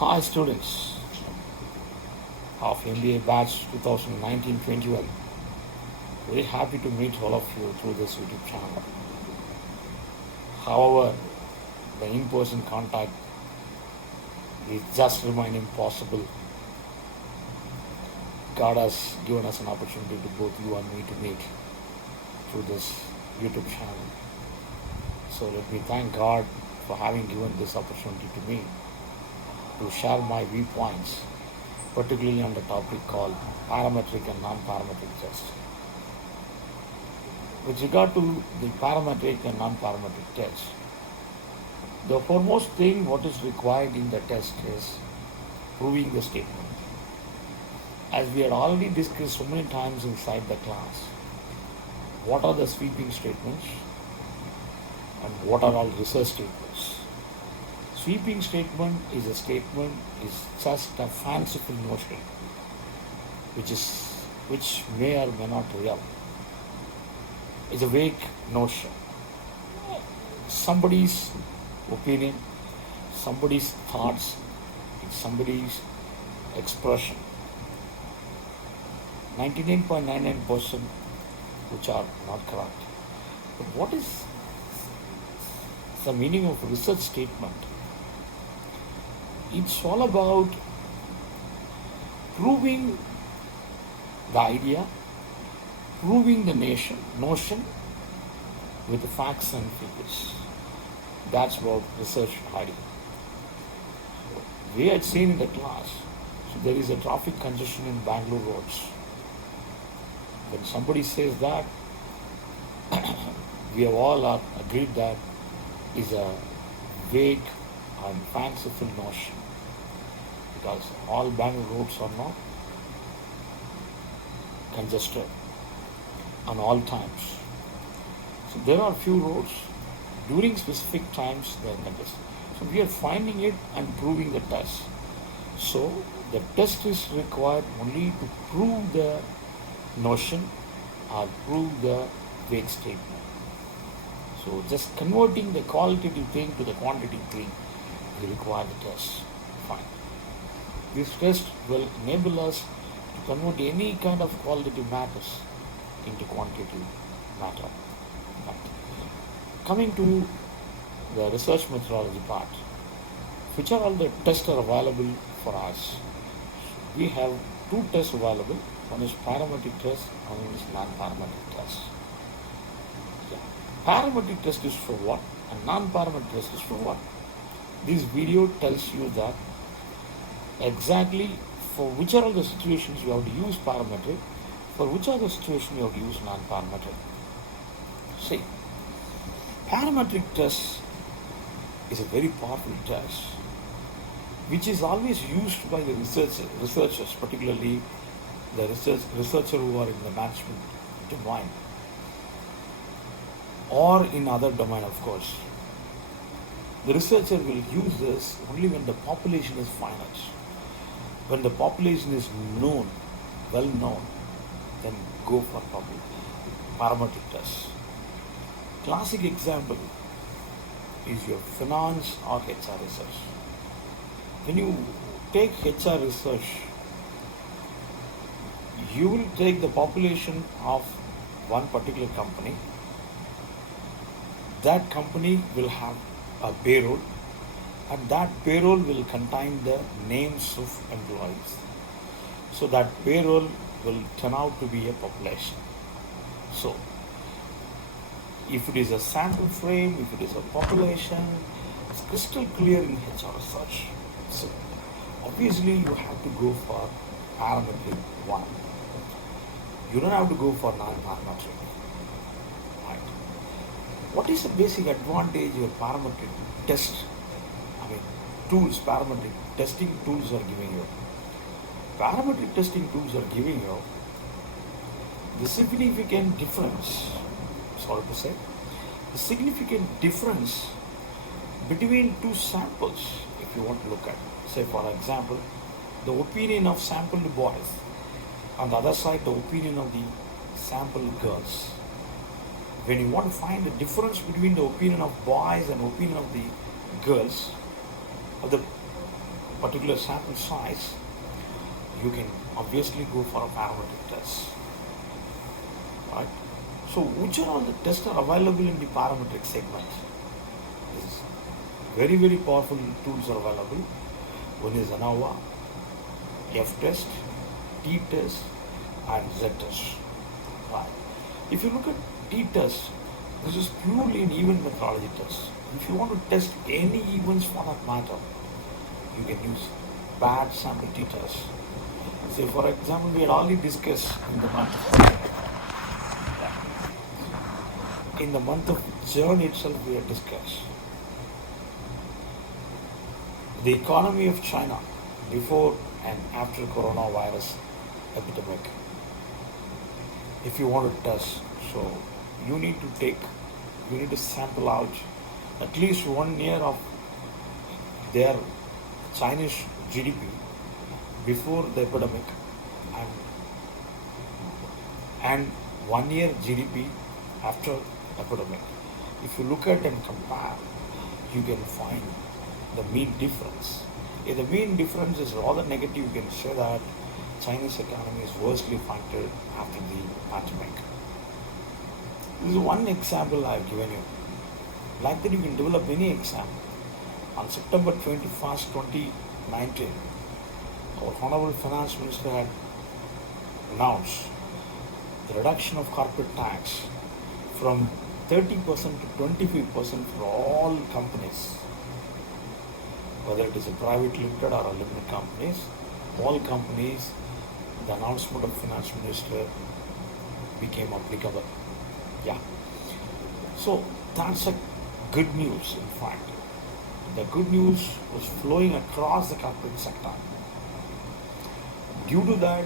Hi students of MBA batch 2019-21. Very happy to meet all of you through this YouTube channel. However, the in-person contact is just remaining possible. God has given us an opportunity to both you and me to meet through this YouTube channel. So let me thank God for having given this opportunity to me to share my viewpoints, particularly on the topic called parametric and non-parametric test. With regard to the parametric and non-parametric test, the foremost thing what is required in the test is proving the statement. As we had already discussed so many times inside the class, what are the sweeping statements and what are all research statements? Sweeping statement is just a fanciful notion which may or may not real. It's a vague notion. Somebody's opinion, somebody's thoughts, it's somebody's expression. 99.99% which are not correct. But what is the meaning of research statement? It's all about proving the idea, proving the notion with the facts and figures. That's what research idea. We had seen in the class, so there is a traffic congestion in Bangalore roads. When somebody says that, we have all agreed that is a vague and fanciful notion, because all Bangalore roads are not congested on all times. So there are few roads during specific times they are congested. So we are finding it and proving the test. So the test is required only to prove the notion or prove the vague statement. So just converting the qualitative thing to the quantitative thing will require the test. Fine. This test will enable us to convert any kind of qualitative matters into quantitative matter. But coming to the research methodology part, which are all the tests are available for us? We have two tests available. One is parametric test, one is non-parametric test. Parametric test is for what and non-parametric test is for what? This video tells you that exactly for which are all the situations you have to use parametric, for which are the situations you have to use non-parametric. See, parametric test is a very powerful test which is always used by the researchers, particularly the researcher who are in the management domain or in other domain, of course. The researcher will use this only when the population is finite. When the population is known, well known, then go for parametric test. Classic example is your finance or HR research. When you take HR research, you will take the population of one particular company. That company will have a payroll, and that payroll will contain the names of employees. So that payroll will turn out to be a population. So if it is a sample frame, if it is a population, it's crystal clear in HR research. So obviously you have to go for parametric one. You don't have to go for non-parametric. Right. What is the basic advantage your parametric test? Tools, parametric testing tools are giving you. Parametric testing tools are giving you the significant difference, sorry to say, the significant difference between two samples, if you want to look at. Say for example, the opinion of sampled boys, on the other side the opinion of the sampled girls. When you want to find the difference between the opinion of boys and opinion of the girls, of the particular sample size, you can obviously go for a parametric test, right? So which are all the tests are available in the parametric segment? This very, very powerful tools are available. One is ANOVA, F-test, T-test, and Z-test. Right. If you look at T-test, this is purely an event methodology test. If you want to test any events for that matter, you can use bad sample T-test. Say for example, we had already discussed in the month of June itself, we had discussed the economy of China before and after coronavirus epidemic. If you want to test, so you need to sample out at least 1 year of their Chinese GDP before the epidemic and 1 year GDP after epidemic. If you look at and compare, you can find the mean difference. If the mean difference is rather negative, you can say that Chinese economy is worstly affected after the pandemic. This is one example I have given you. Like that, you can develop any example. On September 21st, 2019, our Honorable Finance Minister had announced the reduction of corporate tax from 30% to 25% for all companies, whether it is a private limited or a limited companies, all companies, the announcement of Finance Minister became applicable. Yeah. So that's a good news, in fact. The good news was flowing across the corporate sector. Due to that,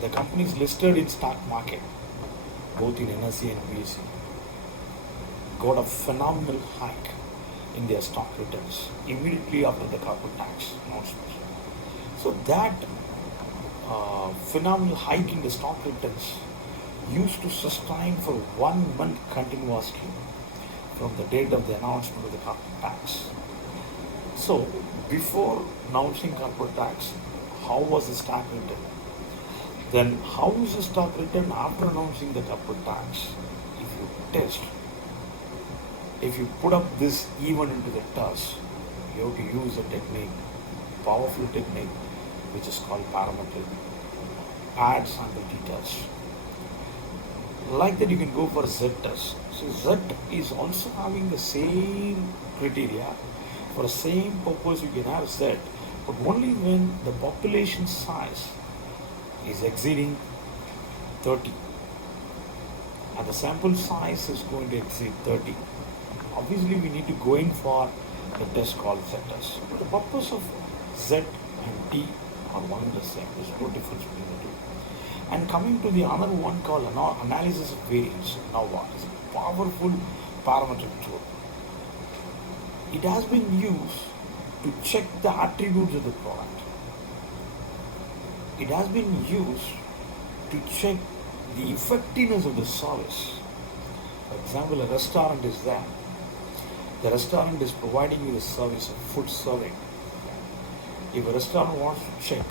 the companies listed in stock market, both in NSE and BSE, got a phenomenal hike in their stock returns immediately after the corporate tax announcement. So that phenomenal hike in the stock returns used to sustain for 1 month continuously from the date of the announcement of the corporate tax. So before announcing corporate tax, how was the stock return? Then how is the stock return after announcing the corporate tax? If you test, if you put up this even into the test, you have to use a technique, powerful technique, which is called parametric add sample t-test. Like that, you can go for Z-test. So Z is also having the same criteria. For the same purpose, you can have Z, but only when the population size is exceeding 30 and the sample size is going to exceed 30. Obviously, we need to go in for the test called Z-test. The purpose of Z and T are one and the same. There's no difference between the two. And coming to the other one called analysis of variance. Now what is a powerful parametric tool. It has been used to check the attributes of the product. It has been used to check the effectiveness of the service. For example, a restaurant is there. The restaurant is providing you the service of food serving. If a restaurant wants to check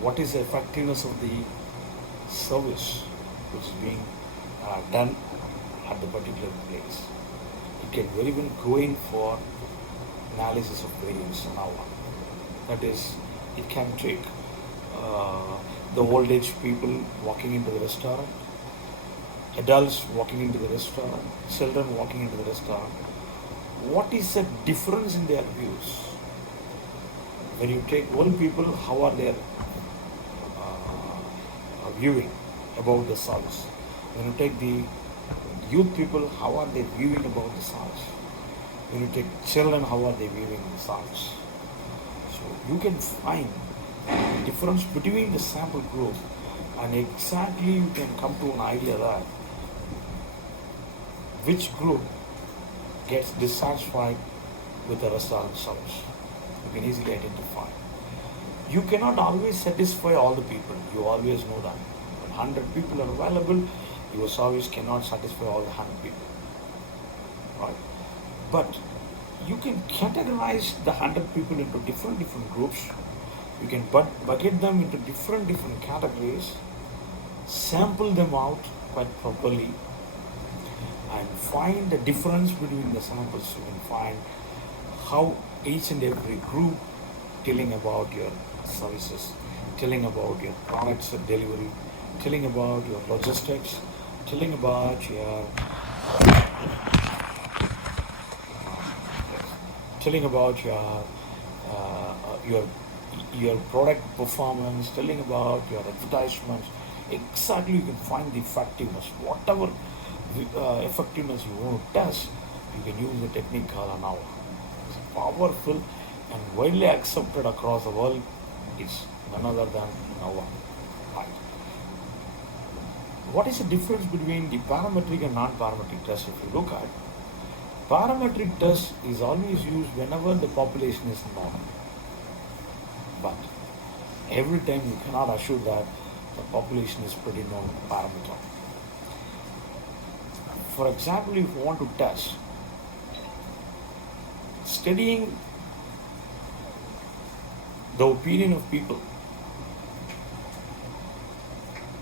what is the effectiveness of the service which is being done at the particular place, it can very well go in for analysis of variance now. That is, it can take the old age people walking into the restaurant, adults walking into the restaurant, children walking into the restaurant. What is the difference in their views? When you take old people, how are they viewing about the service? When you take the youth people, how are they viewing about the service? When you take children, how are they viewing the service? So you can find the difference between the sample group, and exactly you can come to an idea that which group gets dissatisfied with the restaurant service. You can easily identify. You cannot always satisfy all the people. You always know that. When 100 people are available, your service cannot satisfy all the 100 people. Right? But You can categorize the 100 people into different groups. You can bucket them into different categories, sample them out quite properly, and find the difference between the samples. You can find how each and every group telling about your services, telling about your products and delivery, telling about your logistics, telling about telling about your your product performance, telling about your advertisements. Exactly, you can find the effectiveness. Whatever effectiveness you want to test, you can use the technique called an hour. It's powerful and widely accepted across the world. It's none other than Nova. Right. What is the difference between the parametric and non-parametric test? If you look at parametric test is always used whenever the population is normal. But every time you cannot assure that the population is pretty non-parametric. For example, if you want to test, studying the opinion of people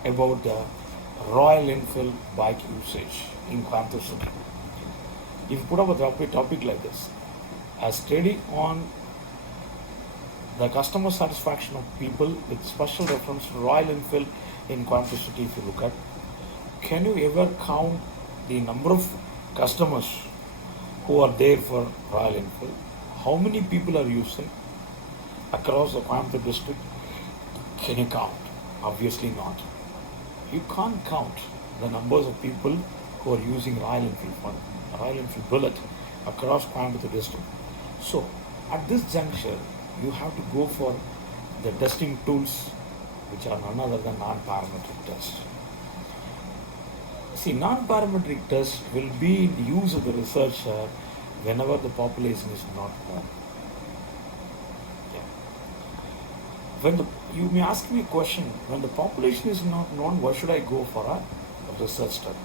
about the Royal Enfield bike usage in Coimbatore City. If you put up a topic like this, a study on the customer satisfaction of people with special reference to Royal Enfield in Coimbatore City, if you look at, can you ever count the number of customers who are there for Royal Enfield? How many people are using across the Coimbatore district? Can you count? Obviously not. You can't count the numbers of people who are using Royal Enfield Bullet across Coimbatore district. So at this juncture, you have to go for the testing tools which are none other than non-parametric tests. See, non-parametric test will be in the use of the researcher whenever the population is not known. You may ask me a question, when the population is not known, why should I go for a research study?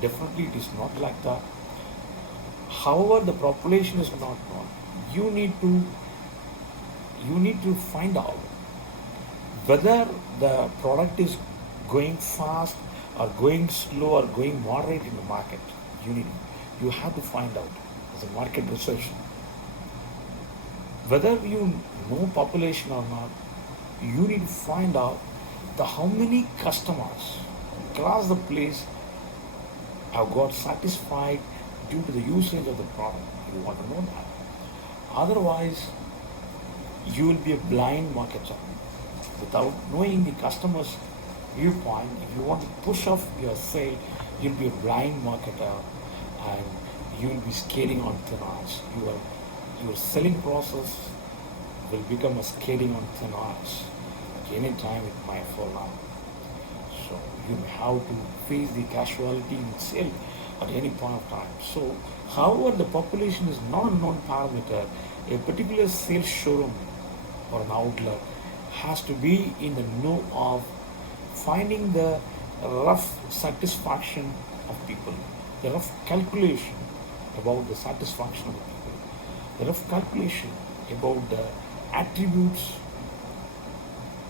Definitely it is not like that. However, the population is not known. You need to find out whether the product is going fast or going slow or going moderate in the market. You have to find out as a market researcher. Whether you know population or not, you need to find out how many customers across the place have got satisfied due to the usage of the product. You want to know that. Otherwise, you will be a blind marketer. Without knowing the customer's viewpoint, if you want to push off your sale, you'll be a blind marketer and you will be skating on thin ice. Your selling process will become a skating on thin ice. Any time it might fall out. So you have to face the casualty in sale at any point of time. So, however, the population is not a known parameter. A particular sales showroom or an outlet has to be in the know of finding the rough satisfaction of people, the rough calculation about the satisfaction of people, the rough calculation about the attributes,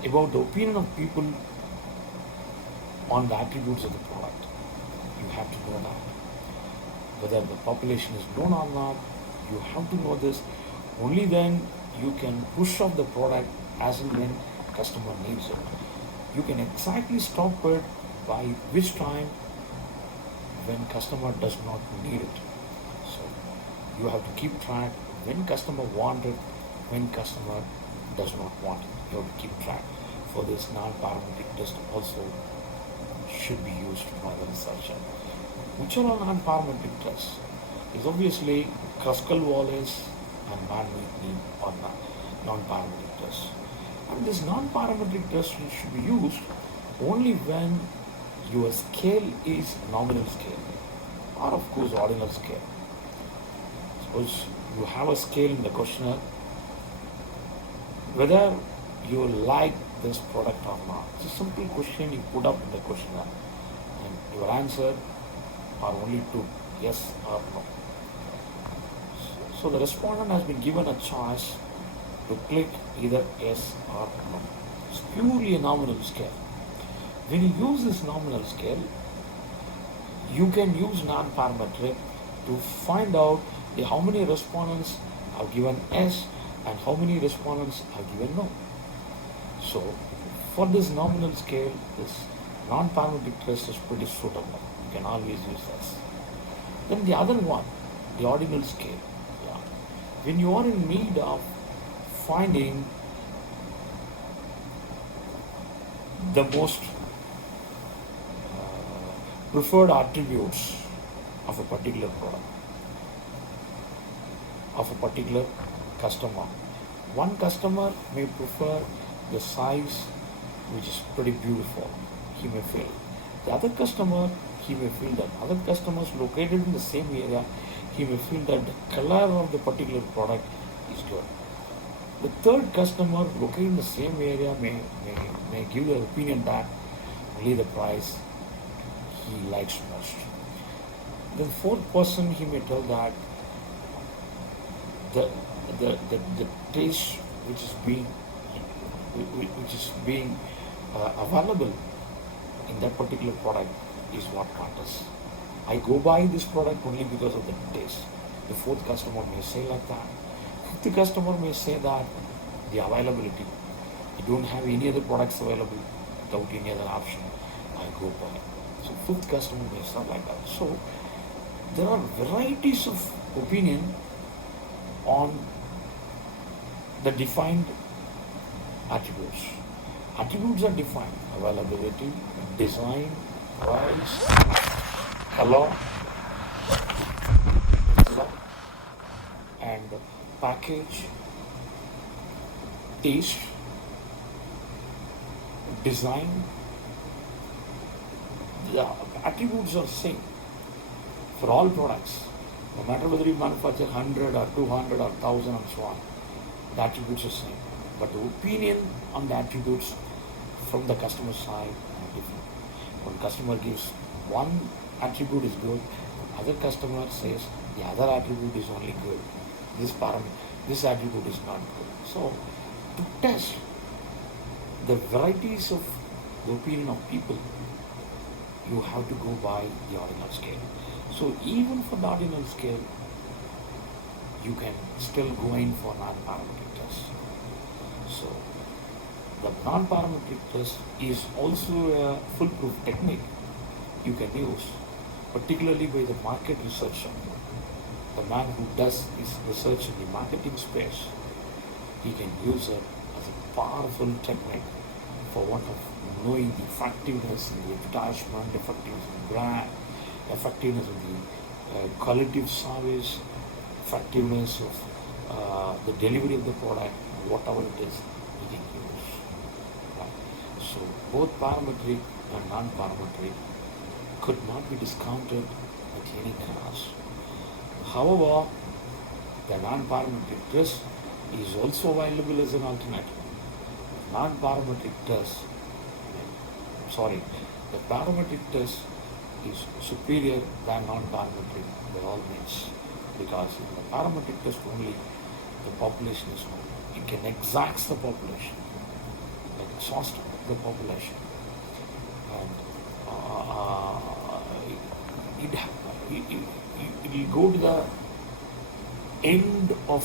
about the opinion of people on the attributes of the product. You have to know that. Whether the population is known or not, you have to know this. Only then you can push off the product as and when customer needs it. You can exactly stop it by which time when customer does not need it. So you have to keep track when customer wants it, when customer does not want it. You have to keep track. For this non-parametric test also should be used by the researcher. Which are all non-parametric tests? Is obviously Kruskal Wallace and Van Wheatley or non-parametric tests. And this non-parametric test should be used only when your scale is nominal scale or of course ordinal scale. Suppose you have a scale in the questionnaire, whether you like this product or not. It's a simple question you put up in the questionnaire and your answer are only two, yes or no. So the respondent has been given a choice to click either yes or no. It's purely a nominal scale. When you use this nominal scale, you can use non-parametric to find out how many respondents are given yes and how many respondents are given no. So for this nominal scale, this non-parametric test is pretty suitable. You can always use this. Then the other one, the ordinal scale. Yeah. When you are in need of finding the most preferred attributes of a particular product, of a particular customer. One customer may prefer the size which is pretty beautiful, he may feel. The other customer, he may feel that. Other customers located in the same area, he may feel that the color of the particular product is good. The third customer located in the same area may give their opinion that only the price he likes most. The fourth person, he may tell that the taste which is being available in that particular product is what matters. I go buy this product only because of the taste. The fourth customer may say like that. Fifth customer may say that the availability. I don't have any other products available without any other option. I go buy. So fifth customer may say like that. So there are varieties of opinion on the defined attributes. Attributes are defined: availability, design, price, color, and package, taste, design. The attributes are same for all products. No matter whether you manufacture 100 or 200 or 1000 and so on, the attributes are same. But the opinion on the attributes from the customer side are different. When customer gives one attribute is good, other customer says the other attribute is only good. This attribute is not good. So to test the varieties of the opinion of people, you have to go by the ordinal scale. So even for the ordinal scale, you can still go in for non-parametric test. So the non-parametric test is also a foolproof technique you can use, particularly by the market researcher. The man who does his research in the marketing space, he can use it as a powerful technique for what of knowing the effectiveness in the advertisement, effectiveness in the brand, effectiveness in the quality of service, effectiveness of the delivery of the product, whatever it is, we can use. Right. So both parametric and non-parametric could not be discounted at any cost. However, the non-parametric test is also available as an alternative. Non-parametric test, the parametric test is superior than non-parametric by all means, because in the parametric test only the population is known. It can exact the population, like exhaust the population, and it will go to the end of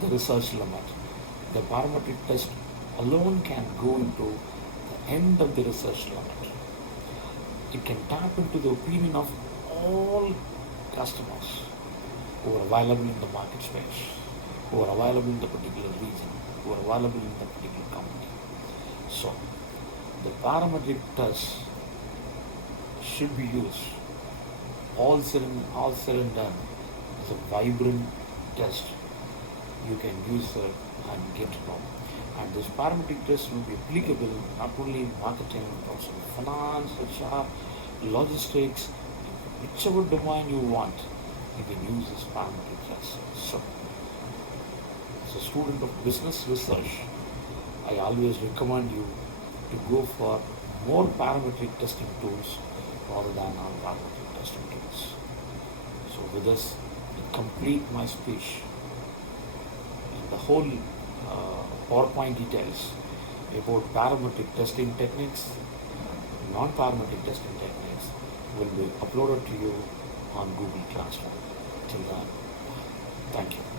the research limit. The parametric test alone can go into the end of the research limit. It can tap into the opinion of all customers who are available in the market space, who are available in the particular region, who are available in the particular company. So the parametric test should be used. All said and done, it's a vibrant test. You can use it and get to know. And this parametric test will be applicable not only in marketing, but also in finance, HR, logistics, whichever domain you want, you can use this parametric test. So, as a student of business research, I always recommend you to go for more parametric testing tools rather than non-parametric testing tools. with this, I complete my speech. And the whole PowerPoint details about parametric testing techniques, non-parametric testing techniques will be uploaded to you on Google Classroom. Till then, thank you.